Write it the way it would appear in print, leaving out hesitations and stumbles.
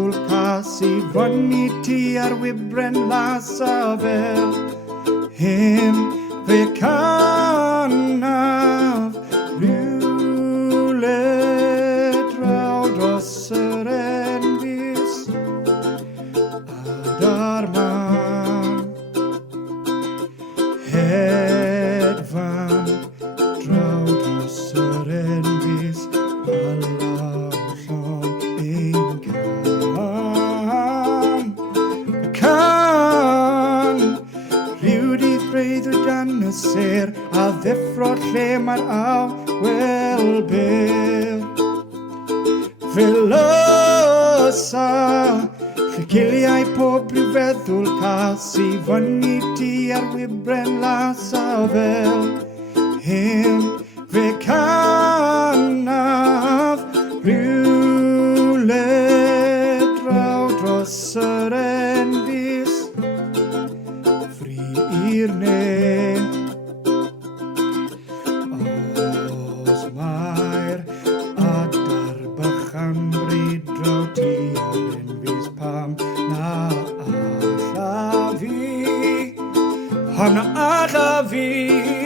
feddwl cas I fyny ti ar wybren las a fel hyn fe canaf rhywle draw dros yr enfys adar man hedfan draw dros yr enfys alaw llon ein can rhyw dydd braidd o dan y ser a ddeffro lle mae'r awel byr fel ysa lle giliau pob rhyw feddwl cas I fyny ti ar wybren las a fel hyn fe canaf rhywle draw dros yr enfys ffri i'r ne os mae'r adar bychan bryd draw ti ar enfys pam na alla fi